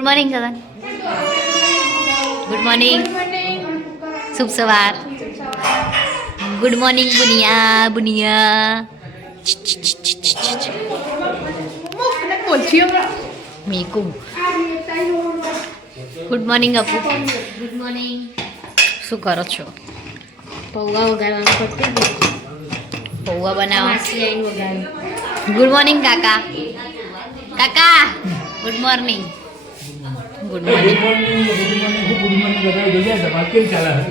Good morning Gagan. Good morning. શુભ સવાર. Good morning Buniya Buniya. Miku. Good morning Apu. Good morning. શું કરો છો? પૌવા વગાડવાનું પડતું પૌવા બનાવો. વગાડું. ગુડ મોર્નિંગ કાકા. કાકા ગુડ મોર્નિંગ. Good morning.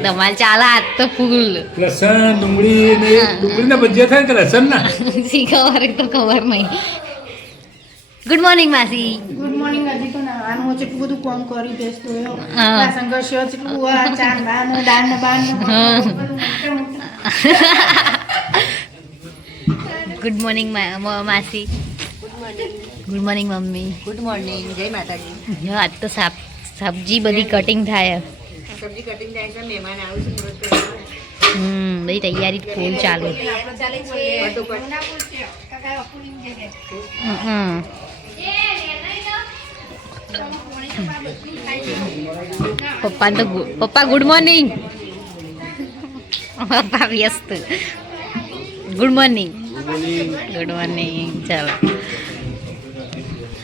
ધમાલ ચાલે આજ તો ફૂલ. લસણ ડુંગળીના ભજીયા થાય કે લસણના સી ખબર તો ખબર નહીં. ગુડ મોર્નિંગ માસી. Good morning. હજી તો નાવાનું હોય એટલું બધું કામ કરી દેસ તો હા. વાસણ ઘસ્યો એટલું ચા નાનું દાળ ને બાર ગુડ મોર્નિંગ માસી. Good morning mummy. Good morning. જય માતાજી. જો આજ તો સબ્જી બધી કટિંગ થાય. સબ્જી કટિંગ થાય છે. મહેમાન આવ્યું છે મુરત કરવા. બધી તૈયારી ફૂલ ચાલુ. પપ્પા ગુડ મોર્નિંગ. પપ્પા વ્યસ્ત. Good morning. Good morning. ચાલો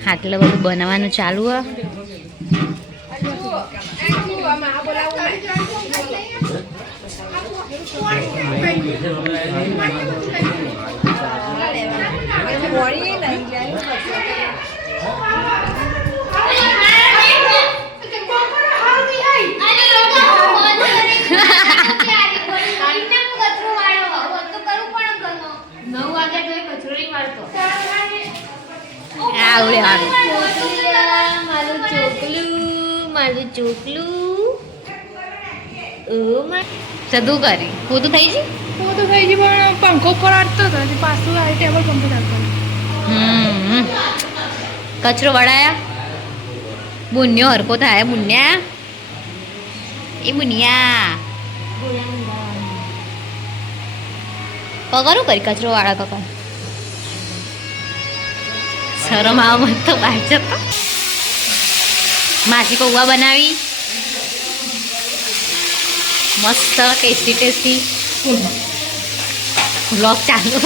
આટલું બધું બનાવવાનું ચાલુ હે. આવડે હારું. મારું ચોકલું સદું કરી પૂતું થઈ છે. હું તો થઈ ગઈ પણ પંખો ઉપર આટતો હતો હજી પાછું આવી ટેબલ કમ્પ્લીટ આપવાનું. કચરો વળાયા. બુન્યો હરકો થાય. બુન્યા એ બુનિયા પગારું કરી કચરો વાળા કાકા. શરમ આવ મત તો બહાર જતો. માસી પૌવા બનાવી મસ્ત ટેસ્ટી ટેસ્ટી. બ્લોગ ચાલુ.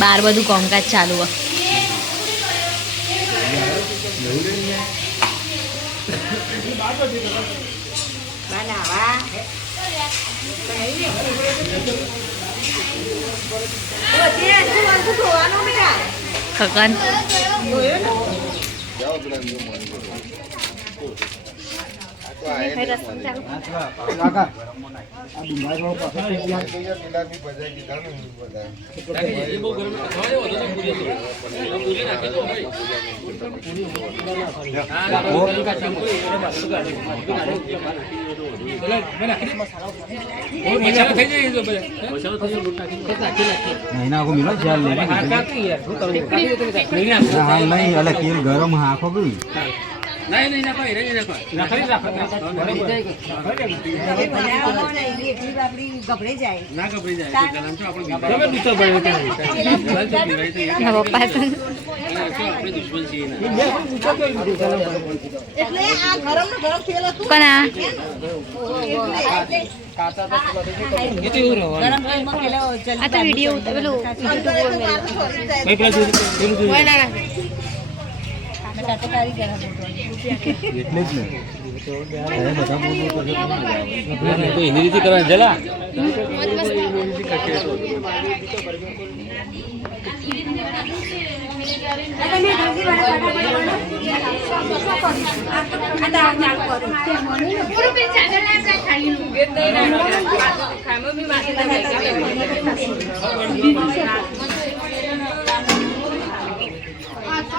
બાર બધું કામકાજ ચાલુ. ખગન ગરમ હાખો ગયું ગભરાઈ જાય. પપ્પા એટલે આ ગરમ થયેલો હતું. કોના આ તો વિડીયો પેલું એટલે જ ને એની રીતે કરવાની જલા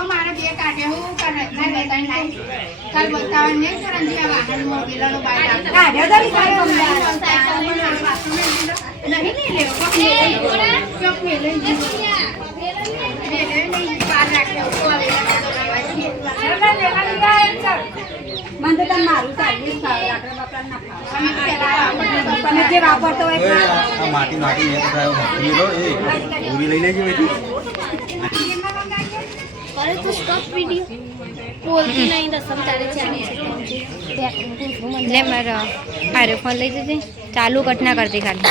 મારે બે કાઢે હું કાલ બતાવવા નહીં કરંજી આ વાહન મોગેલાનો બાય કાઢ્યો તો નહીં માટી માટી પૂરી લઈ લેજો. અરે તું સ્ટોપ વિડિયો બોલતી નહીં રસમ ચાલે છે લે મારો આરે ફોન લઈ જજે ચાલુ કટ ના કરતી ખાલી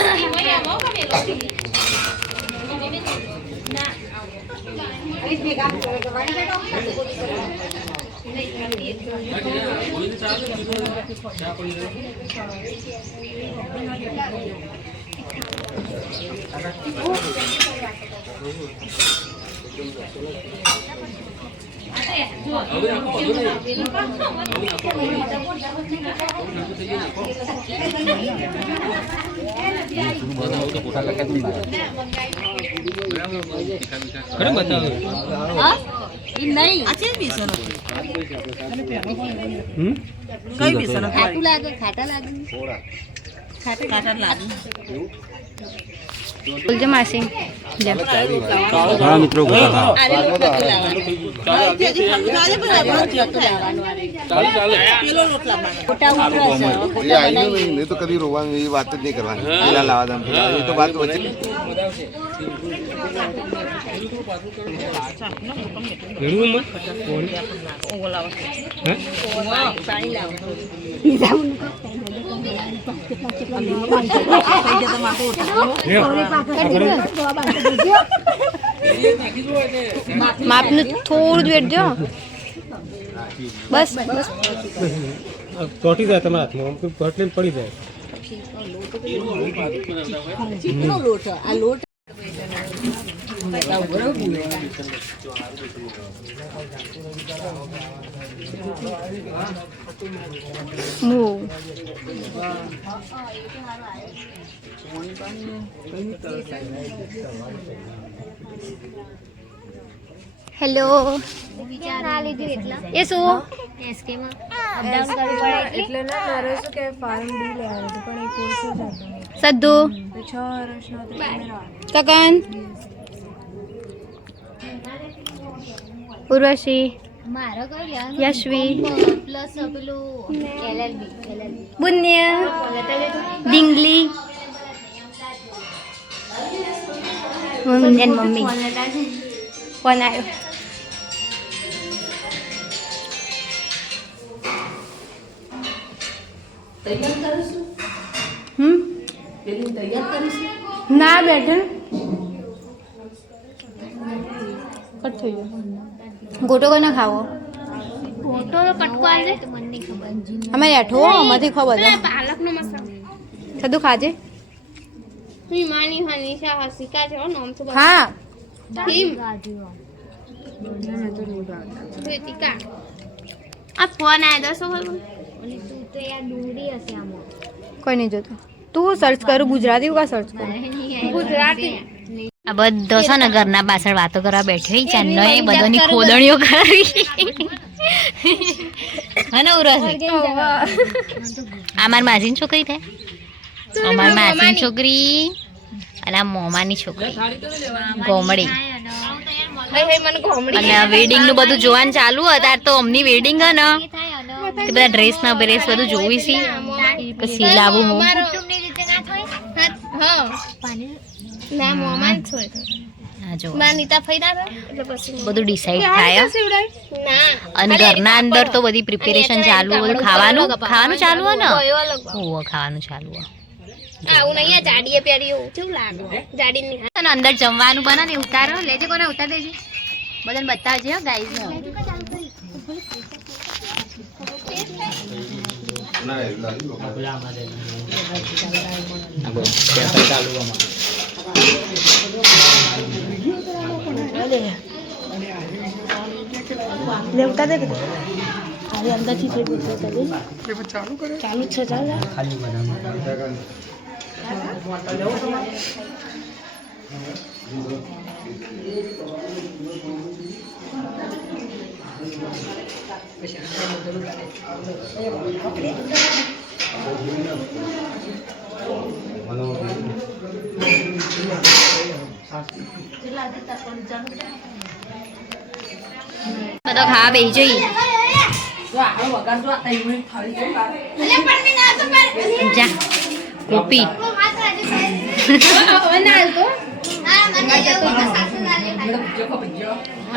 બોલજો માસી ઘણા મિત્રો એ તો કદી રોવાનું એ વાત જ નહીં કરવાની પેલા લાવા દમ એ તો વાત વચ્ચે માપનું થોડું જ વેઠજો બસ તોટી જાય તમારા હાથમાં પટલીને પડી જાય હેલો ના લીધું એટલા એ શું એસકે માં અપડાઉન કરવું પડે એટલે ના મારે શું કે ફાર્મ ડી લેવાનું હતું પણ એ કોર્સ જ હતો સદ્દુ 6 વર્ષનો હતો તકન ઉર્વશી મારો કઈ લેવાનું યશવી પ્લસ પેલું એલએલબી બુન્ય ડિંગલી મમ્મી ફોન આવ્યો ના બેઠે કટ થઈ ગયો ગોટો કોને ખાવો ફોટો કટકો આવે તો મને નહીં ખબર અમારે એઠો અમારી ખબર પાલકનો મસાલો સદુ ખાજે હિમાની હનીશા હસિકા છે નામ તો હા કૃતિકા આ ફોન આવ્યો શું તું તો યાર ડુંગળી હશે આમાં કોઈ નહીં જોતું તું સર્ચ કરું ગુજરાતી કા સર્ચ કરું ગુજરાતી આ બધો છે ને ઘરના પાછળ વાતો કરવા બેઠી ચાંદનો એ બધાની ખોદણીઓ કરી હને ઉરસી આ મારી માસીની છોકરી થાય અમારી માસીની છોકરી અને આ મોમાની છોકરી ગોમડી અને વેડિંગ નું બધું જોવાનું ચાલુ અત્યારે તો અમની વેડિંગ હે ને તે બધા ડ્રેસ ના ડ્રેસ બધું જોઈશી પછી લાવું હું કુટુંબની રીતે ના થાય હા ના મોમાં જ હોય હા જો ના નીતા ફઈના એટલે પછી બધું ડિસાઈડ થાય ના અને ઘરના અંદર તો બધી પ્રિપેરેશન ચાલુ બધું ખાવાનું ચાલુ હે ને ઓવો ખાવાનું ચાલુ હે આવું નહીં આ જાડીએ પહેર્યું કેવું લાગે જાડી ની અને અંદર જમવાનું બનાવે ઉતારો લેજે કોને ઉતાર દેજે બધાને બતાવજે હો ગાઈસ લેવતા દે આજે અંદરથી થઈ ગયું ચાલુ છે ચાલ બધા ખા બેહી જઈ જા ગોપી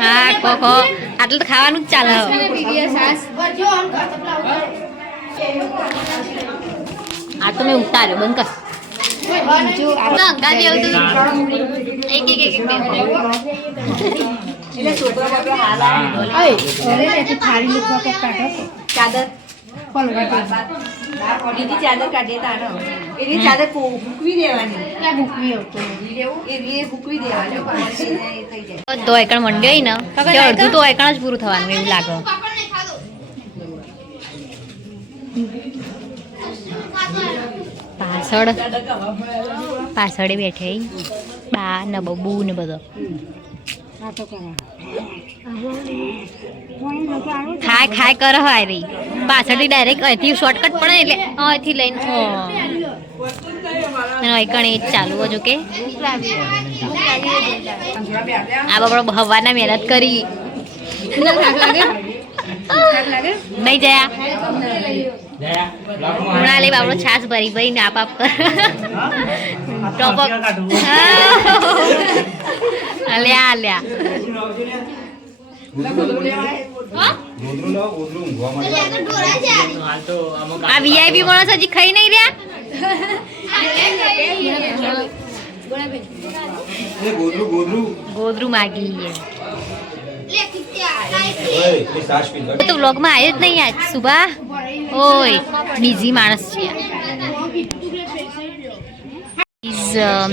હા કોકો આટલું તો ખાવાનું જ ચાલે હવે. આ તો મેં ઉતાર્યો બંધ કર. ગાડી આવતું એક એક એક બે. એટલે છોકરા બાપરા હાલ થાળી લોકો કાઢો ચાદર કોણ બીજી ચાદર કાઢીએ તાનો એની ચાદર ભૂકવી દેવાની ભૂકવી આવતો એ ભૂકવી દેવાની પછી એ થઈ જાય. તો એકણ મંડ્યો હોય ને કે અડધું તો એકણ જ પૂરું થવાનું એવું લાગે. પાછળ બેઠે બા ને બબુ ને બધો ખાય કરે હોય રહી પાછળથી ડાયરેક્ટ અહીંથી શોર્ટકટ પડે એટલે અહીંથી લઈને એકણ એ જ ચાલુ હજુ કે આ બાબડો હવાના મહેનત કરી નહીં જયા ઉણાલી બાબડો છાસ ભરી ભરી ને આપ કર ટોપ લ્યા લ્યા આ વીઆઈપી માણસ હજી ખાઈ નહીં રહ્યા. ગોદરું માગી તો વ્લોગમાં આવ્યો જ નહીં આજ સુભા. ઓય બીજી માણસ છે.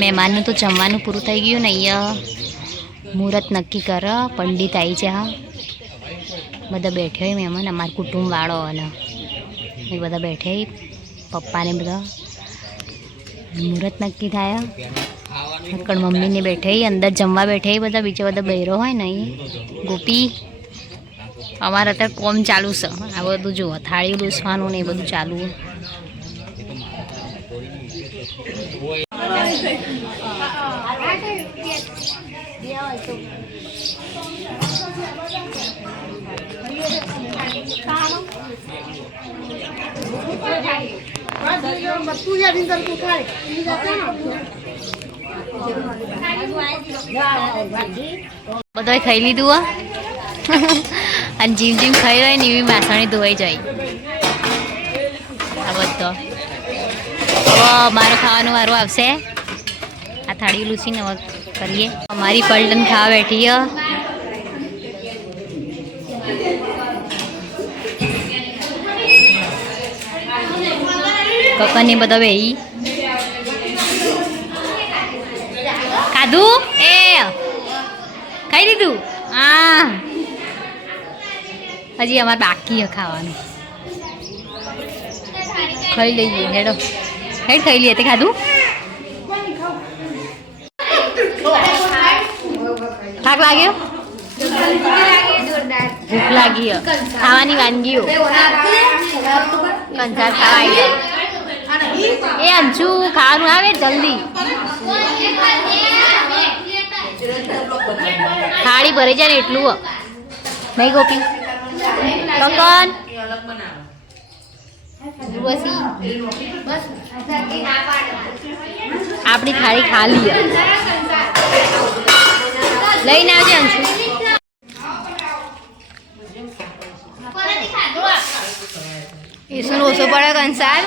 મહેમાનનું તો જમવાનું પૂરું થઈ ગયું ને અહીંયા મુહૂર્ત નક્કી કર પંડિત આવી છે. હા બધા બેઠે હોય મહેમાન અમારા કુટુંબવાળો અને એ બધા બેઠે પપ્પાને બધા મુહૂર્ત નક્કી થાય. કણ મમ્મીને બેઠે અંદર જમવા બેઠે બધા બીજા બધા બહેરો હોય ને અહીં ગોપી. અમારે અત્યારે કોમ ચાલુ છે આ બધું જુઓ થાળી લૂસવાનું ને એ બધું ચાલુ. બધા ખાઈ લીધું અને જીમ જીમ ખાઈ હોય ને એવી માસણી ધોવાઈ જાય. આ બધો હવે મારું ખાવાનું વારું આવશે. આ થાળી લૂસીને હવે કરીએ. અમારી પલટન ખાવા બેઠી કપની બધા બેહી ખાધું એ ખાઈ લીધું. હા હજી અમારે બાકી ખાવાનું. ખાઈ લઈએ હેડો હેડ ખાઈ લઈએ તે ખાધું. થાક લાગ્યો ભૂખ લાગી ખાવાની વાનગીઓ કંસાર ખાવા એ અંજુ ખાવાનું આવે જલ્દી. થાળી ભરી જાય ને એટલું નહીં ગોપી કંકન આપણી થાળી ખાલી લઈને આવજે અંશુ. એસું ઓછો પડે કંસાર.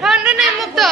ઠંડ નહીં મૂકતો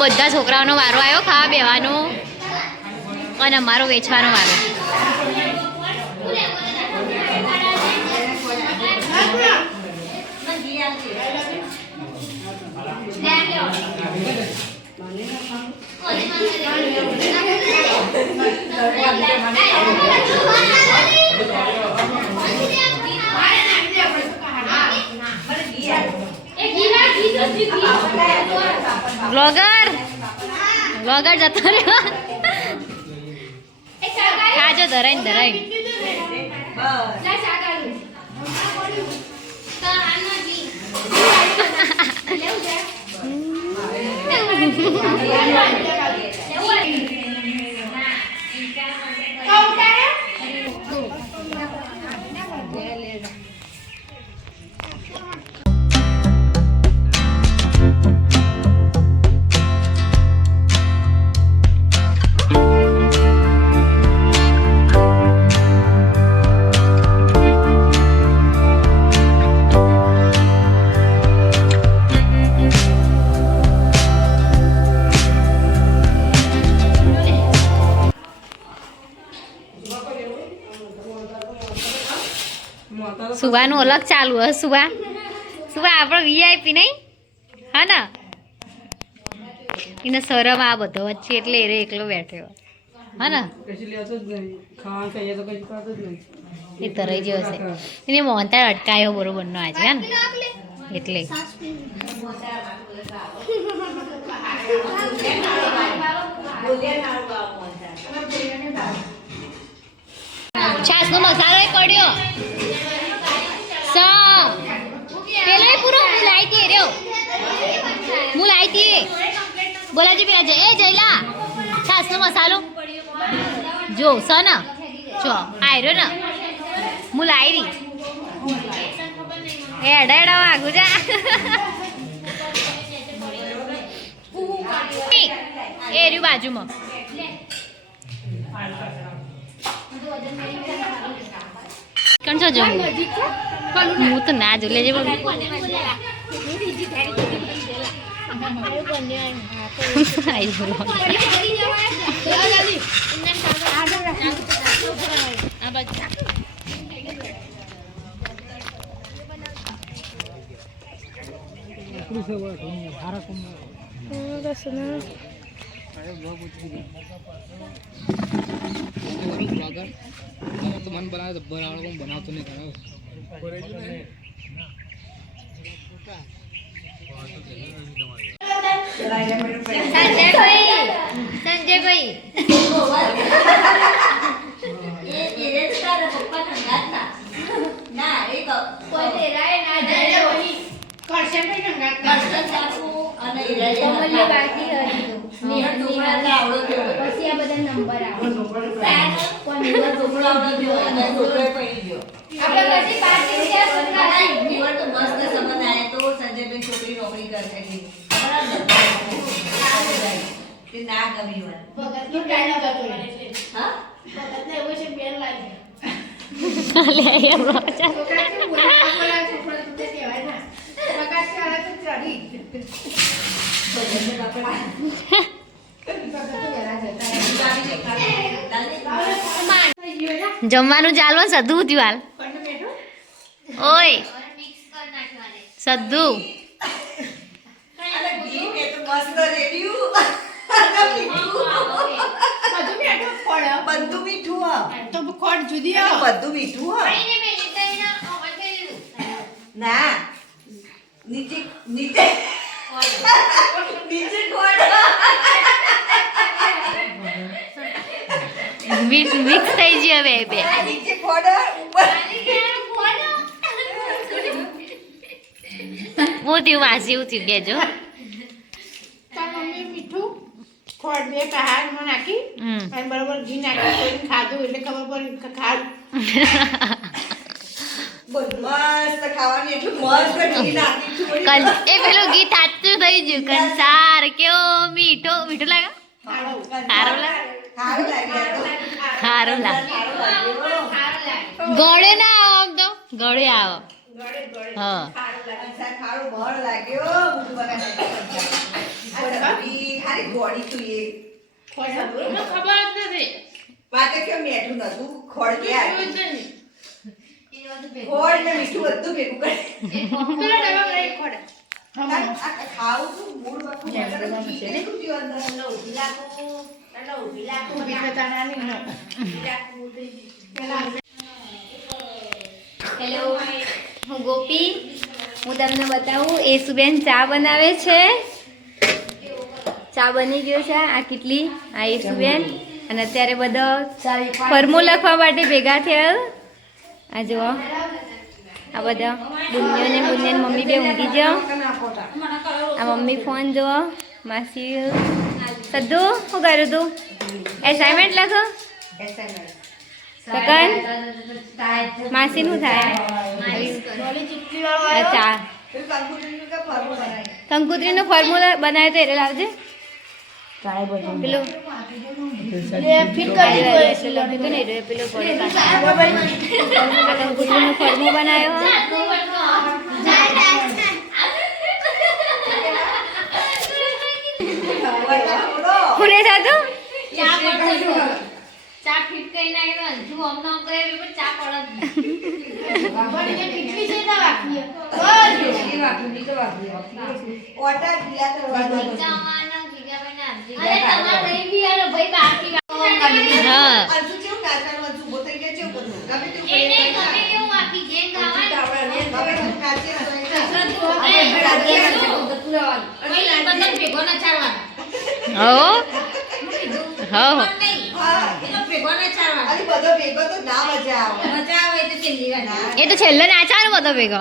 બધા છોકરાઓનો વારો આવ્યો ખાવા બેવાનો અને અમારો વેચવાનો વારો. વ્લોગર જતો રહ્યો. ખાજો ધરાઈને ધરાઈને. સુવાનું અલગ ચાલુ હે. સુવા આપણે વીઆઈપી નહીં હા ને. એને શરમ આ બધો વચ્ચે એટલે એ એકલો બેઠો હા ને. એ તરાઈ ગયો હશે. એને મોહનતાળ અટકાયો બરોબરનો આજે હા ને એટલે. છાસનો મસાલો પડ્યો. પેલો પૂરો હું લાવી દે રહ્યો. હું લાવી દે બોલાજી પેલા એ જયલા છાસનો મસાલો જો સના જો આયરો ને હું લાવી એ અડાડા વાગુ જા. એ રહ્યું બાજુમાં. કોણ છો જવું હું તો ના જો લેજે બોલ. मन बना बनाते नहीं करा સંજયભાઈ છોકરી નોકરી કરશે ના ગમી જમવાનું ચાલવા સદ્ધુ થયું હાલ. ઓય સદ્ધુ બધું મીઠું તો ખોટ જુદી બધું મીઠું ના નીચે નીચે નીચે મિક્સ થઈ ગઈ હવે બે. નીચે ખોડ ઉપર હું થયું વાસી એવું થયું કેજો. મીઠું ખોટ બે પહાડમાં નાખી હમ અને બરોબર ઘી નાખી થોડીને ખાધું એટલે ખબર પડી કે ખાધું. મસ્ત ખાવાની એટલું મસ્ત ઘી નાખી છું એ પેલું ગીત સાચું થઈ ગયું કંસાર કેવો મીઠો મીઠો લાગે સારું લાગે સારું લાગ્યું સારું લાગે સારું લાગ્યું ગળે ના આવો આમ તો ગળે આવો હા ખારું બળ લાગ્યો બધું બનાવી હારી ગોળી તું એ મને ખબર જ નથી. પાતે કેમ મેઠું નતું ખોળ કે ખોળ ને મીઠું બધું ભેગું કરે પેલા ડબ્બા લઈ ખોડે. ખાવું તું મૂળ વખત કેટલું થયું અંદર વિકતાનાની ન. હેલો હું ગોપી હું તમને બતાવું એસુબેન ચા બનાવે છે ચા બની ગયો છે આ કેટલી આ એસુબેન અને અત્યારે બધા ફોર્મ્યુલા લખવા માટે ભેગા થયા આ જુઓ આ બધા બુનિયો ને મમ્મી બે ઊંઘી જાઓ આ મમ્મી ફોન જુઓ માસી સદ્દુ શું કર્યું તું એસાઇનમેન્ટ લખો સકન માસી નું થાય અચ્છા કંકુત્રી નો ફોર્મ્યુલા બનાવ્યો તો એટલે લાવજે પેલું કંકુત્રી નો ફોર્મો બનાવ્યો પૂરે થતું ચા ફીટ કરી નાખે તું અમને કરે એટલે ચા એ તો છેલ્લે નાચવાનું બધો ભેગો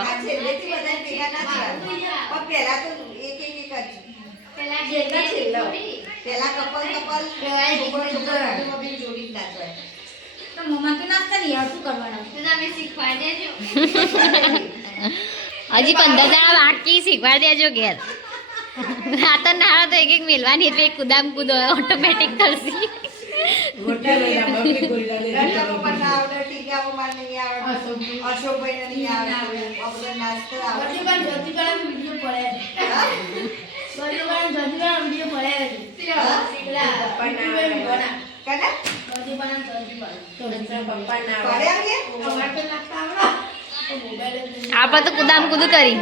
હજી 15 જણા બાકી શીખવાડી દેજો ઘેર આ તો નાળા તો એક મેલવાની એટલે એક કુદામ કૂદો ઓટોમેટિક થશે આપણે તો કુદામ કૂદું કરી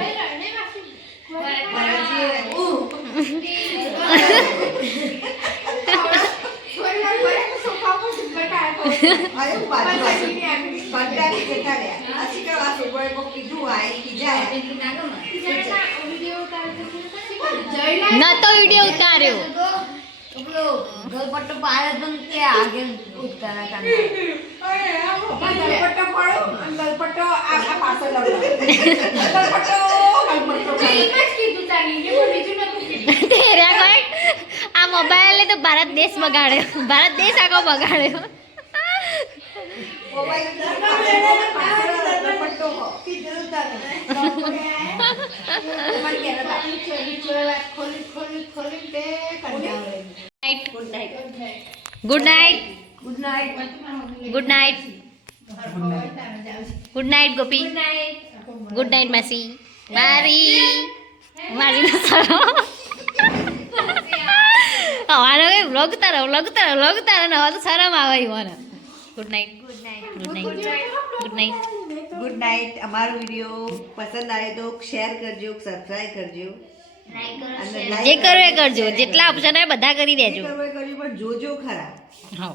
ના તો વિડીયો ઉતાર્યો ગલપટ્ટો પાડે તો કે આગે ઉતારા આ મોબાઈલ તો ભારત દેશ બગાડ્યો ભારત દેશ આખો બગાડ્યો good night good night good night Gopi good night માસી મારી મારી હવાનો વ્લોગ તારો ને હવે તો શરમ આવે મને good night good night good night good night અમારો વિડીયો પસંદ આવે તો શેર કરજો સબસ્ક્રાઇબ કરજો જે કરો એ કરજો જેટલા ઓપ્શન હોય બધા કરી દેજો કરજો પણ જોજો ખરા હા